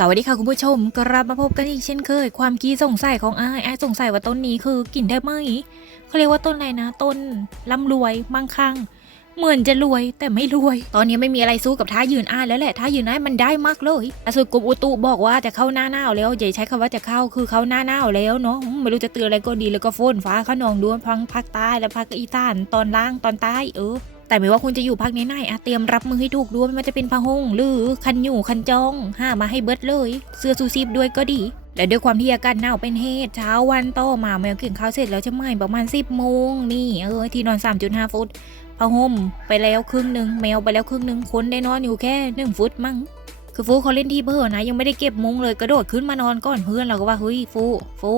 สวัสดีค่ะคุณผู้ชม กลับมาพบกันอีกเช่นเคย ความกี้สงสัยของไอ้ายอ้สงสัยว่าต้นนี้คือกินได้ไหมเขาเรียกว่าต้นอะไรนะ ต้นร่ำรวยมั่งคั่งเหมือนจะรวยแต่ไม่รวย ตอนนี้ไม่มีอะไรสู้กับท่ายืนอ้ายแล้วแหละท่ายืนอ้ายมันได้มากเลยอสุดกรมอุตุบอกว่าจะเข้าหน้าหนาวแล้วอย่ใช้คำว่าจะเข้าคือเข้าหน้าหนาวแล้วเนาะไม่รู้จะเตือนอะไรก็ดีแล้วก็ฝนฟ้าขนองด้วยพังภาคใต้และภาคอีสานตอนล่างตอนใต้เออ แต่ไม่ว่าคุณจะอยู่ภาคไหนๆอะเตรียมรับมือให้ถูกด้วยไม่ว่าจะเป็นผ้าห่มหรือคันอยู่คันจองห้ามาให้เบิดเลย เสื้อซูซีบด้วยก็ดี และด้วยความที่อากาศหนาวเป็นเหตุเช้าวันต่อมาแมวกินข้าวเสร็จแล้วใช่ไหมประมาณ10โมงนี่เออที่นอน 3.5 ฟุตผ้าห่มไปแล้วครึ่งหนึ่งแมวไปแล้วครึ่งหนึ่งคนได้นอนอยู่แค่หนึ่งฟุตมั้งคือฟูเขาเล่นที่เพื่อนนะยังไม่ได้เก็บมุ้งเลยกระโดดขึ้นมานอนก่อนเพื่อนเราก็ว่าเฮ้ยฟูฟู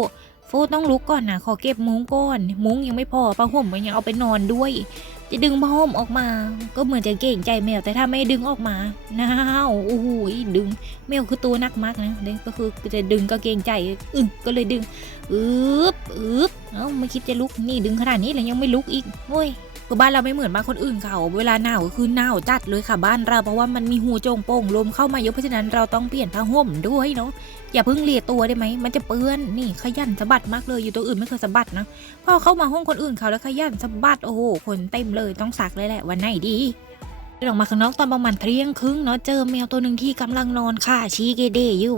ฟูต้องลุกก่อนนะขอเก็บมุ้งก่อน มุ้งยังไม่พอผ้าห่มมันยังเอาไปนอนด้วย จะดึงผ้าห่มออกมา ก็เหมือนจะเก่งใจแมว แต่ถ้าไม่ดึงออกมาน้าวโอ้โหดึงแมวคือตัวนักมากนะเด็กก็คือจะดึงก็เก่งใจอึก็เลยดึงอึบอึบเอ้าไม่คิดจะลุกนี่ดึงขนาดนี้แล้วยังไม่ลุกอีกโอ้ย ก็บ้านเราไม่เหมือนบ้านคนอื่นเขาเวลาหนาวก็คือหนาวจัดเลยค่ะบ้านเรา เพราะว่ามันมีหูโจงโป่งลมเข้ามาเยอะเพราะฉะนั้นเราต้องเปลี่ยนผ้าห่มด้วยเนาะอย่าเพิ่งเลียตัวได้ไหมมันจะเปื้อนนี่ขยันสะบัดมากเลยอยู่ตัวอื่นไม่เคยสะบัดนะพอเข้ามาห้องคนอื่นเขาแล้วขยันสะบัดโอ้โหคนเต็มเลยต้องสักเลยแหละวันไหนดีเดินออกมาข้างนอกตอนประมาณเที่ยงครึ่งเนาะเจอแมวตัวหนึ่งที่กำลังนอนค่ะชี้เกเดอยู่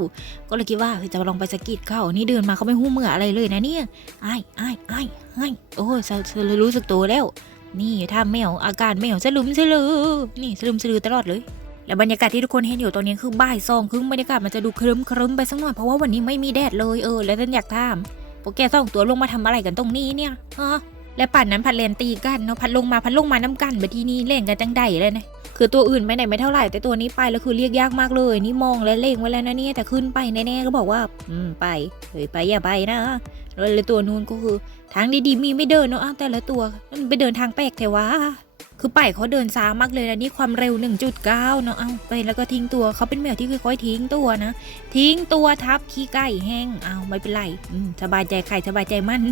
ก็เลยคิดว่าจะลองไปสะกิดเขานี่เดินมาเขาไม่หู้เหมื่ออะไรเลยนะเนี่ยไอ้ไอ้ไอ้ไอ้โอ้ยเลยรู้สึกตัวแล้ว นี่ถ้าแมวอาการแมวสลุมสลือ นี่สลุมสลือตลอดเลย และบรรยากาศที่ทุกคนเห็นอยู่ตอนนี้คือบ่ายสองครึ่งบรรยากาศมันจะดูครึ้มครึ้มๆไปสักหน่อยเพราะว่าวันนี้ไม่มีแดดเลยเออ แล้วฉันอยากถามพวกแกสองตัวลงมาทำอะไรกันตรงนี้เนี่ยฮะและป่านนั้นพัดเลนตีกันเนาะพัดลงมาพัดลงมาน้ำกันแบบที่นี่เล่นกันจังใดเลยนะคือตัวอื่นไปไหนไม่เท่าไหร่แต่ตัวนี้ไปแล้วคือเรียกยากมากเลย นี่มองและเล่งไว้แล้วนะเนี่ยแต่ขึ้นไปแน่ๆก็บอกว่า อืมไปเฮ้ยไปอย่าไปนะ แล้วลยตัวนู้นก็คือ ทางดีๆมีไม่เดินเนาะแต่ละตัวมันไปเดินทางแปลกเทวะคือไปเขาเดินช้ามากเลยนะนี่ความเร็ว 1.9 เนาะเอาไปแล้วก็ทิ้งตัวเขาเป็นแมวที่ค่อยๆทิ้งตัวนะ ทิ้งตัวทับขี้ไก่แห้งเอาไม่เป็นไรสบายใจใครสบายใจมัน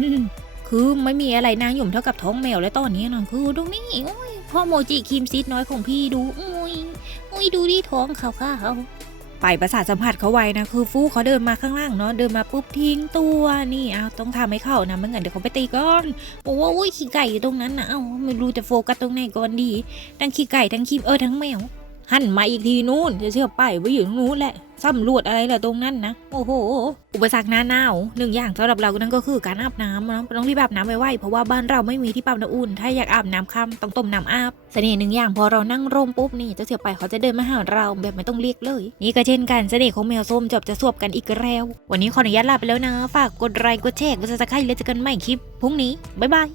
คือไม่มีอะไรนางหยุ่มเท่ากับท้องแมวและตอนนี้นะคือตรงนี้พ่อโมจิครีมซีดน้อยของพี่ดูอุ้ยอุ้ยดูดิท้องเขาค่ะเขา ไปประสาทสัมผัสเขาไว้นะคือฟูเขาเดินมาข้างล่างเนาะเดินมาปุ๊บทิ้งตัวนี่เอาต้องทำให้เขานะไม่งั้นเดี๋ยวเขาไปตีก้อนโอ้ยขี้ไก่อยู่ตรงนั้นนะเอ้าไม่รู้จะโฟกัสตรงไหนก่อนดีทั้งขี้ไก่ทั้งขี้เออทั้งแมว หันมาอีกทีนู้นจะเชื่อไปไว้อยู่ตรงนู้นแหละสำรวจอะไรล่ะตรงนั้นนะ โอ้โห อุปสรรคหน้าหนาวหนึ่งอย่างสำหรับเรานั่นก็คือการอาบน้ำนะต้องรีบอาบน้ำไวๆเพราะว่าบ้านเราไม่มีที่ปั๊มน้ำอุ่น ถ้าอยากอาบน้ำค่ำต้องต้มน้ำอาบ เสน่ห์หนึ่งอย่างพอเรานั่งร่มปุ๊บนี่เจะเสียไปเขาจะเดินมาหาเราแบบไม่ต้องเรียกเลย นี่ก็เช่นกันเสน่ห์ของแมวส้มจบจะสวบกันอีกแล้ว วันนี้ขออนุญาตลาไปแล้วนะ ฝากกดไลค์กดแชร์กดซับสไครต์แล้วเจอกันใหม่คลิปพรุ่งนี้บ๊ายบาย